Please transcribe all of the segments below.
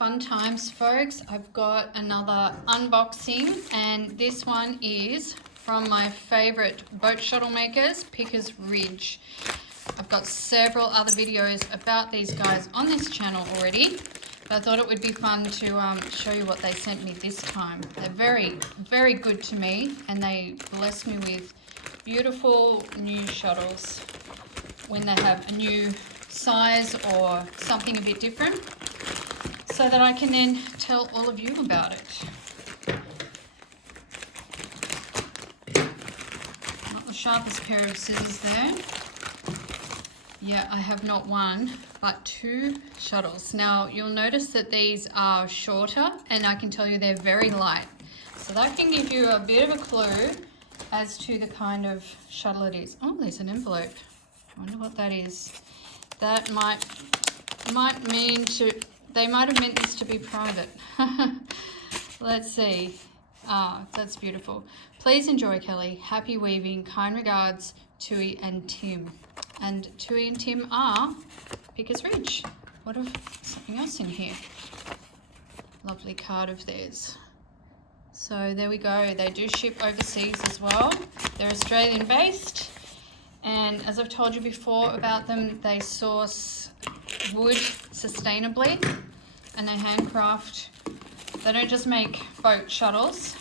Fun times, folks. I've got another unboxing, and this one is from my favorite boat shuttle makers, Pickers Ridge. I've got several other videos about these guys on this channel already, but I thought it would be fun to show you what they sent me this time. They're very, very good to me, and they bless me with beautiful new shuttles when they have a new size or something a bit different, so that I can then tell all of you about it. Not the sharpest pair of scissors there. Yeah, I have not one, but two shuttles. Now, you'll notice that these are shorter, and I can tell you they're very light. So that can give you a bit of a clue as to the kind of shuttle it is. Oh, there's an envelope. I wonder what that is. That might mean to... They might have meant this to be private. Let's see. Ah, that's beautiful. Please enjoy, Kelly. Happy weaving. Kind regards, Tui and Tim. And Tui and Tim are Pickers Ridge. What if something else in here? Lovely card of theirs. So there we go. They do ship overseas as well. They're Australian based. And as I've told you before about them, they source wood sustainably, and they handcraft. They don't just make boat shuttles,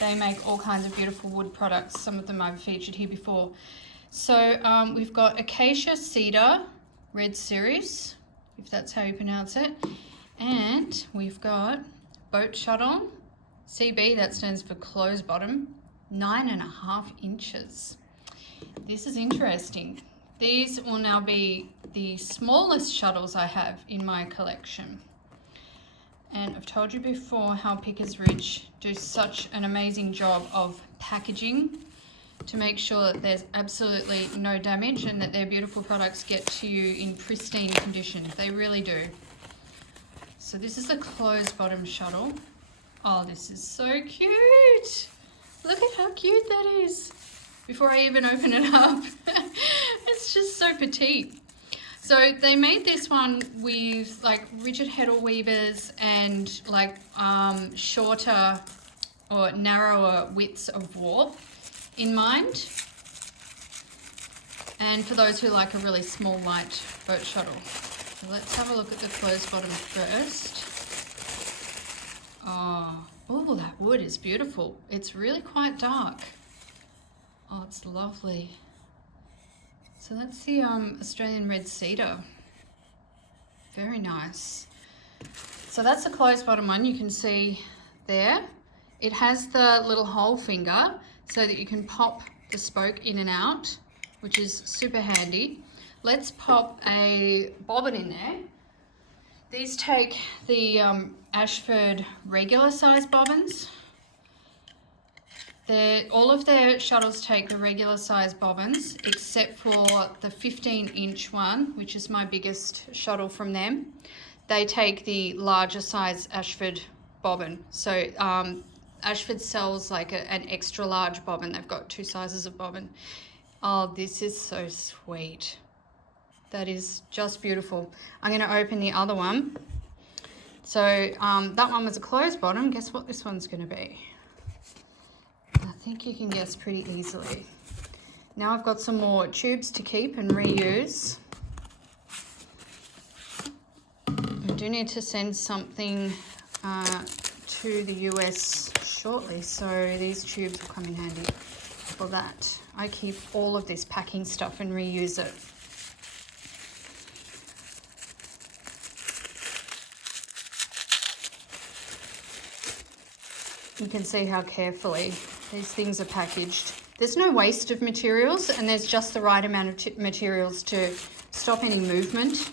they make all kinds of beautiful wood products. Some of them I've featured here before. So we've got Acacia Cedar Red Series, if that's how you pronounce it, and we've got Boat Shuttle CB, that stands for closed bottom, 9.5 inches. This is interesting. These will now be the smallest shuttles I have in my collection. And I've told you before how Pickers Ridge do such an amazing job of packaging to make sure that there's absolutely no damage and that their beautiful products get to you in pristine condition. They really do. So this is a closed bottom shuttle. Oh, this is so cute. Look at how cute that is. Before I even open it up, it's just so petite. So they made this one with like rigid heddle weavers and like shorter or narrower widths of warp in mind. And for those who like a really small, light boat shuttle. So let's have a look at the closed bottom first. Oh, that wood is beautiful. It's really quite dark. Oh, it's lovely. So that's the Australian red cedar. Very nice. So that's the closed bottom one, you can see there. It has the little hole finger so that you can pop the spoke in and out, which is super handy. Let's pop a bobbin in there. These take the Ashford regular size bobbins. All of their shuttles take the regular size bobbins, except for the 15-inch one, which is my biggest shuttle from them. They take the larger size Ashford bobbin. So Ashford sells like an extra large bobbin. They've got two sizes of bobbin. Oh, this is so sweet. That is just beautiful. I'm going to open the other one. So that one was a closed bottom. Guess what this one's going to be? I think you can guess pretty easily. Now I've got some more tubes to keep and reuse. I do need to send something to the US shortly, so these tubes will come in handy for that. I keep all of this packing stuff and reuse it. You can see how carefully these things are packaged. There's no waste of materials, and there's just the right amount of materials to stop any movement.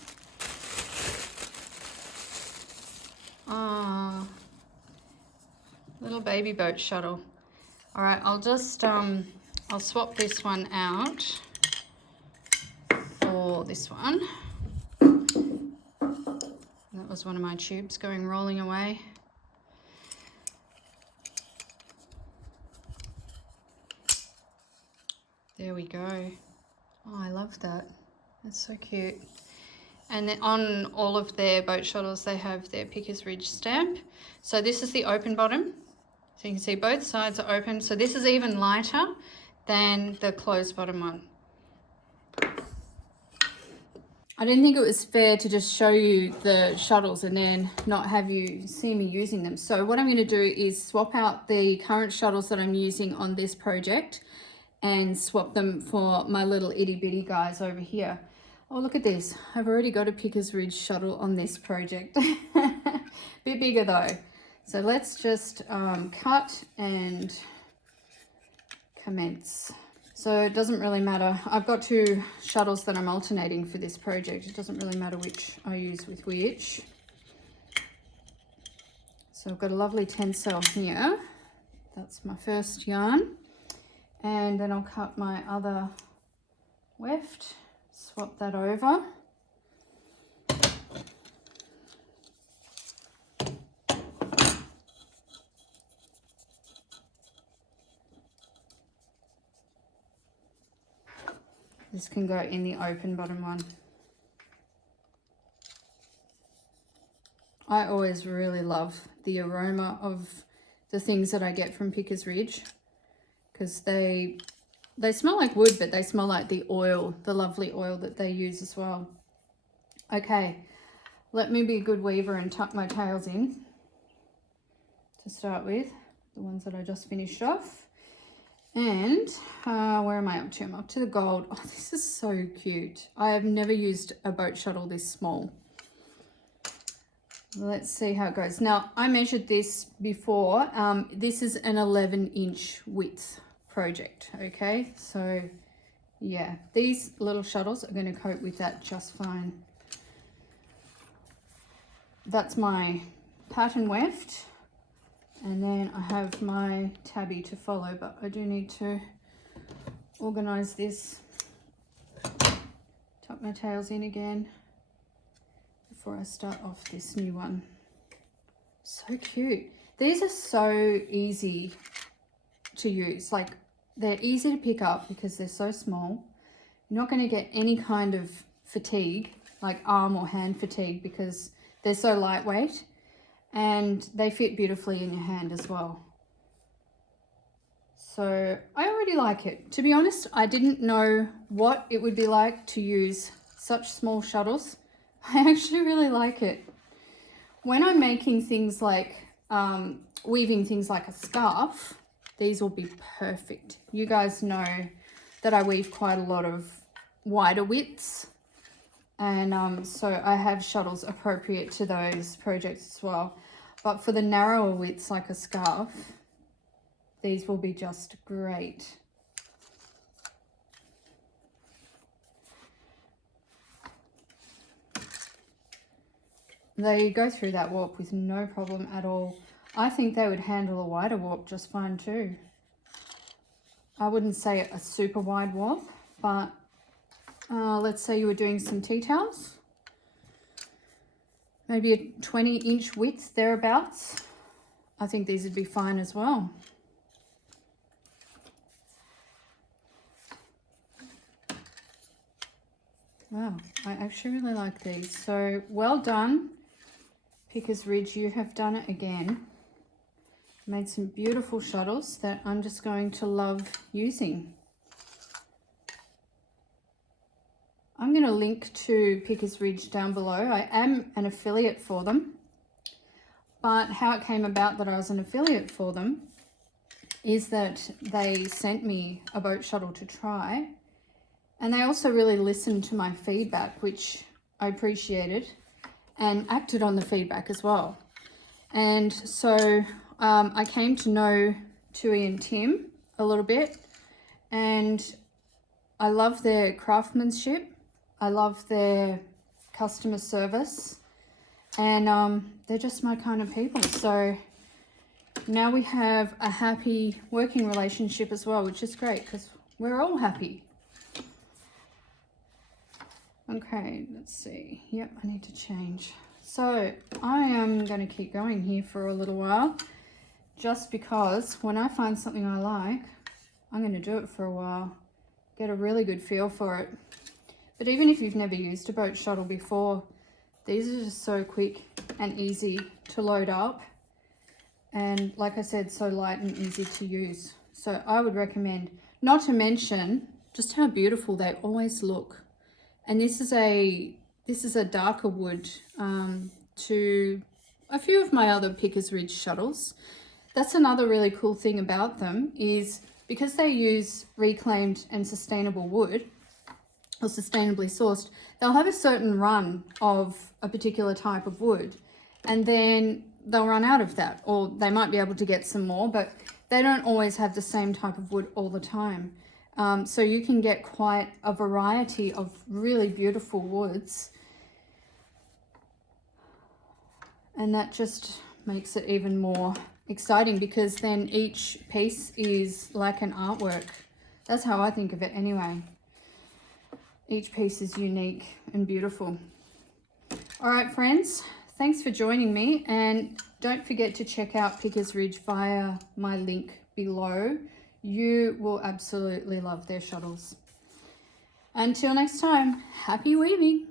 Ah, little baby boat shuttle. All right, I'll just I'll swap this one out for this one. That was one of my tubes going rolling away. There we go. Oh, I love that. That's so cute. And then on all of their boat shuttles, they have their Pickers Ridge stamp. So this is the open bottom. So you can see both sides are open. So this is even lighter than the closed bottom one. I didn't think it was fair to just show you the shuttles and then not have you see me using them. So what I'm going to do is swap out the current shuttles that I'm using on this project and swap them for my little itty bitty guys over here. Oh, look at this. I've already got a Pickers Ridge shuttle on this project. Bit bigger though. So let's just cut and commence. So it doesn't really matter. I've got two shuttles that I'm alternating for this project. It doesn't really matter which I use with which. So I've got a lovely tencel here. That's my first yarn. And then I'll cut my other weft, swap that over. This can go in the open bottom one. I always really love the aroma of the things that I get from Pickers Ridge, because they smell like wood, but they smell like the oil, the lovely oil that they use as well. Okay, let me be a good weaver and tuck my tails in to start with, the ones that I just finished off. And where am I up to? I'm up to the gold. Oh, this is so cute. I have never used a boat shuttle this small. Let's see how it goes. Now, I measured this before. This is an 11-inch width project, okay? So, yeah, these little shuttles are going to cope with that just fine. That's my pattern weft. And then I have my tabby to follow, but I do need to organise this. Tuck my tails in again before I start off this new one. So cute. These are so easy to use. Like, they're easy to pick up because they're so small. You're not going to get any kind of fatigue, like arm or hand fatigue, because they're so lightweight. And they fit beautifully in your hand as well. So I already like it. To be honest, I didn't know what it would be like to use such small shuttles. I actually really like it. When I'm making things like weaving things like a scarf, these will be perfect. You guys know that I weave quite a lot of wider widths, and so I have shuttles appropriate to those projects as well. But for the narrower widths like a scarf, these will be just great. They go through that warp with no problem at all. I think they would handle a wider warp just fine too. I wouldn't say a super wide warp, but let's say you were doing some tea towels. Maybe a 20-inch width thereabouts. I think these would be fine as well. Wow, I actually really like these. So well done, Pickers Ridge, you have done it again. Made some beautiful shuttles that I'm just going to love using. I'm going to link to Pickers Ridge down below. I am an affiliate for them, but how it came about that I was an affiliate for them is that they sent me a boat shuttle to try, and they also really listened to my feedback, which I appreciated, and acted on the feedback as well. And so I came to know Tui and Tim a little bit, and I love their craftsmanship. I love their customer service, and they're just my kind of people. So now we have a happy working relationship as well, which is great because we're all happy. Okay, let's see. Yep, I need to change. So I am going to keep going here for a little while, just because when I find something I like, I'm going to do it for a while, get a really good feel for it. But even if you've never used a boat shuttle before, these are just so quick and easy to load up. And like I said, so light and easy to use. So I would recommend, not to mention just how beautiful they always look. And this is a darker wood to a few of my other Pickers Ridge shuttles. That's another really cool thing about them, is because they use reclaimed and sustainable wood, or sustainably sourced, they'll have a certain run of a particular type of wood, and then they'll run out of that, or they might be able to get some more, but they don't always have the same type of wood all the time. So you can get quite a variety of really beautiful woods, and that just makes it even more exciting, because then each piece is like an artwork. That's how I think of it anyway. Each piece is unique and beautiful. All right, friends, thanks for joining me, and don't forget to check out Pickers Ridge via my link below. You will absolutely love their shuttles. Until next time, happy weaving.